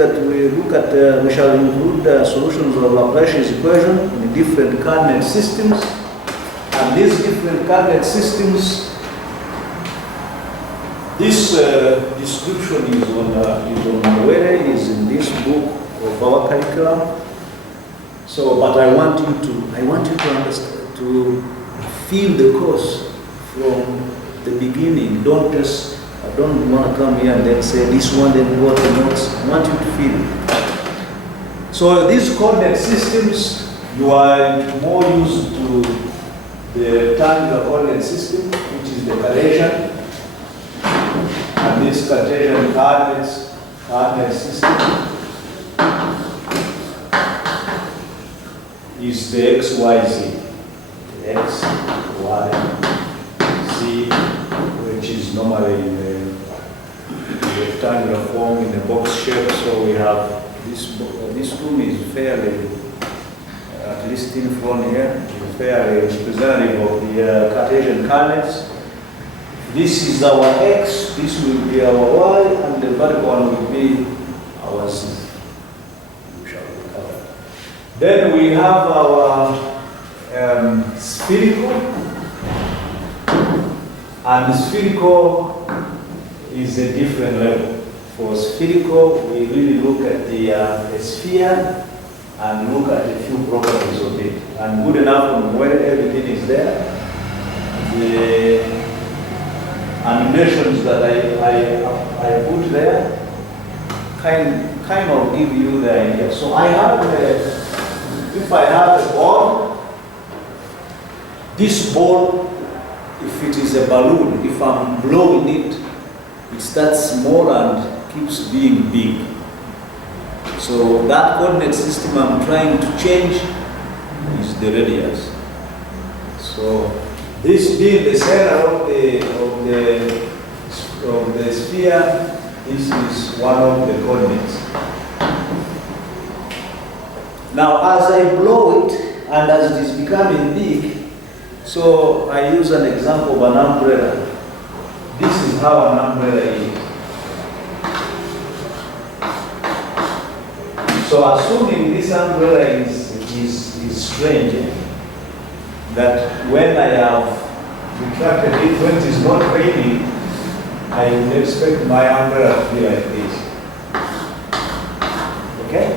that we look at, we shall include solutions of Laplace's equation in different coordinate systems. And these different coordinate systems, this description is on where it is in this book of our curriculum. So, but I want you to understand, to feel the course from the beginning. I don't want to come here and then say this one, then go to the notes. I want you to feel it. So these coordinate systems, you are more used to the rectangular coordinate system, which is the Cartesian. And this Cartesian coordinate system is the x, y, z. The x, y, z, which is normally in the rectangular form in a box shape. So we have this room is fairly, at least in front here, fairly representative of the Cartesian coordinates. This is our x, this will be our y, and the vertical one will be our z. We shall recover. Then we have our spherical, and the spherical is a different level. For spherical, we really look at the sphere and look at a few properties of it. And good enough from where everything is there, the animations that I put there kind of give you the idea. So I have if I have a ball, this ball, if it is a balloon, if I'm blowing it, it starts small and keeps being big. So that coordinate system I'm trying to change is the radius. So this being the center of the sphere, this is one of the coordinates. Now as I blow it and as it is becoming big, so I use an example of an umbrella. This is how an umbrella is. So assuming this umbrella is strange, that when I have retracted it, when it is not raining, I would expect my umbrella to be like this. Okay?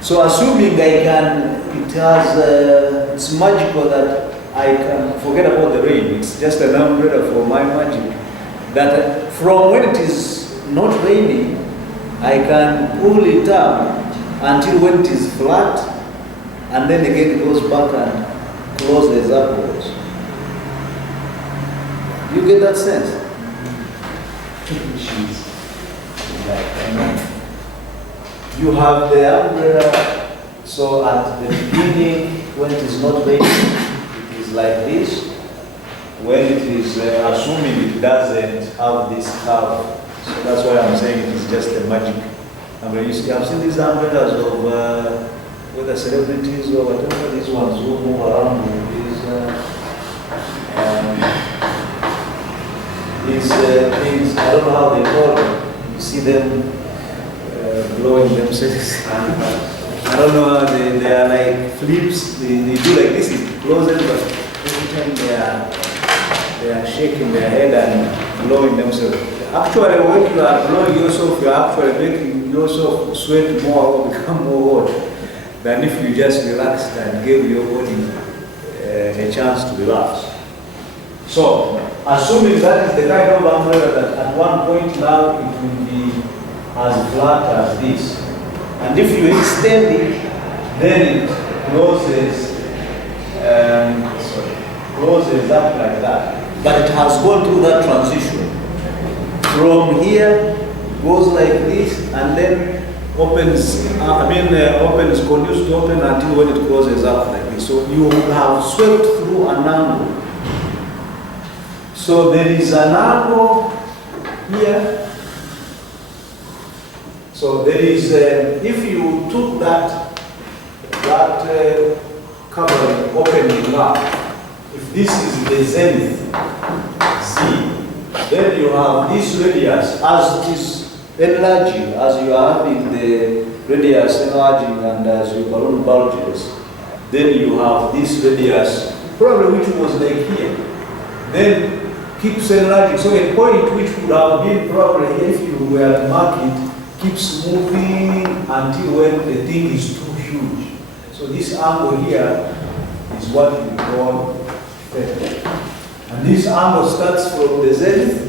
So assuming I can, it's magical that I can forget about the rain. It's just an umbrella for my magic. That from when it is not raining, I can pull it up until when it is flat, and then again it goes back and closes upwards. You get that sense? You have the umbrella, so at the beginning, when it is not raining, it is like this. When it is, assuming it doesn't have this curve, so that's why I'm saying it is just a magic umbrella. You see, I've seen these umbrellas of whether celebrities or whatever, these ones who move around with these things, I don't know how they call them. You see them blowing themselves. I don't know how they are like flips. They do like this, it closes, but every time they are shaking their head and blowing themselves. Actually, when you are blowing yourself, you are actually making yourself sweat more or become more hot than if you just relaxed and gave your body a chance to relax. So, assuming that is the kind of umbrella that at one point now it will be as flat as this. And if you extend it, then it closes, closes up like that. But it has gone through that transition. From here, it goes like this, and then opens, continues to open until when it closes up like this. So you have swept through an angle. So there is an angle here. So there is, if you took that covering, opening up, if this is the zenith, Z, then you have this radius as it is enlarging, as you are having the radius enlarging and as your balloon bulges, then you have this radius, probably which was like here, then keeps enlarging. So a point which would have been probably here, if you were to mark it, keeps moving until when the thing is too huge. So this angle here is what we call theta. And this angle starts from the zenith.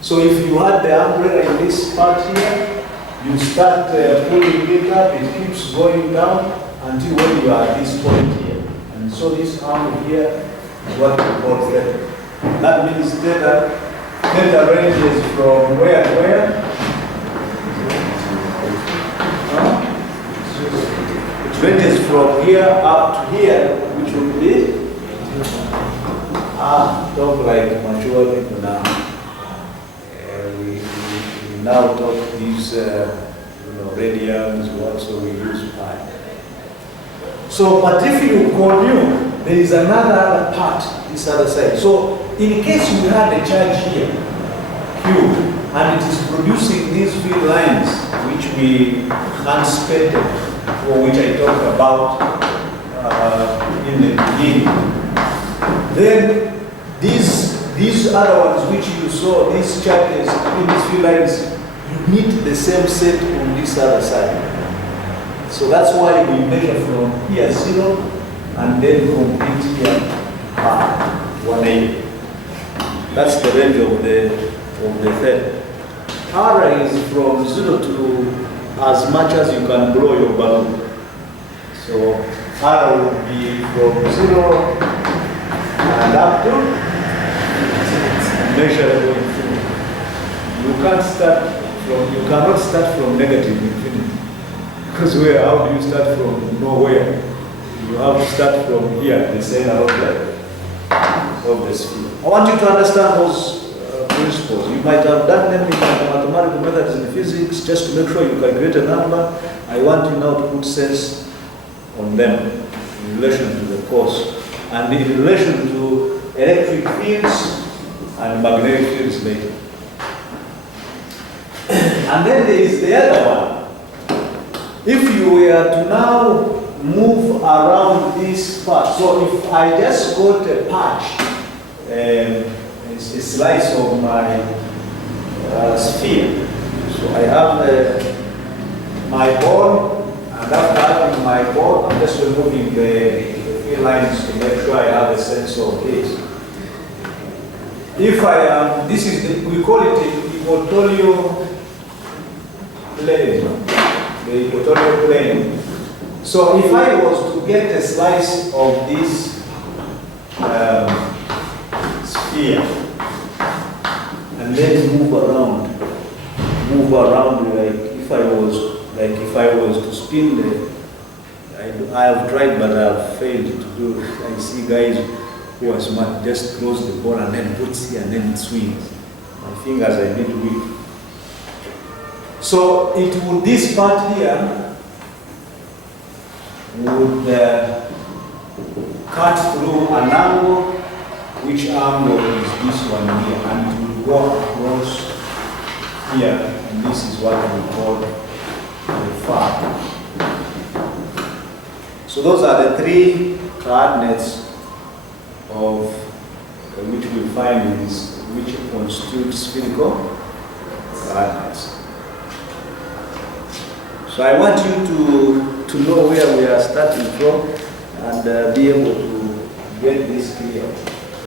So if you had the umbrella in this part here, you start pulling it up, it keeps going down until when you are at this point here. And so this angle here is what we call theta. That means theta ranges from where to where? It ranges from here up to here, which would be talk like mature people now. We now talk these radians, so we use pi. So, but if you commute, there is another part, this other side. So, in case you had a charge here, Q, and it is producing these field lines, which we anticipated, or which I talked about in the beginning, then these other ones which you saw, these charges in these field lines, you need the same set on this other side. So that's why we measure from here 0 and then complete here 180. That's the range of the theta. R is from 0 to as much as you can blow your balloon. So R will be from 0 and up to measure going through. You cannot start from negative infinity. Because how do you start from nowhere? You have to start from here, the center of the sphere. I want you to understand those principles. You might have done them in mathematical methods in physics just to make sure you calculate a number. I want you now to put sense on them in relation to the course and in relation to electric fields and magnetic fields later. And then there is the other one. If you were to now move around this part, so if I just got a patch, a slice of my sphere, so I have my ball, and after having my ball, I'm just removing the field lines to make sure I have a sense of this. If I am, this is, we call it the equatorial plane. The equatorial plane. So if I was to get a slice of this sphere and then move around if I was to spin the, I have tried but I have failed to do it. I see guys who are smart just close the ball and then puts here and then it swings. My fingers are a bit weak. So it would, this part here would cut through an angle, which angle is this one here, and it will go across here, and this is what we call the phi. So those are the three coordinates of which we find is which constitute spherical coordinates. So I want you to know where we are starting from and be able to get this clear.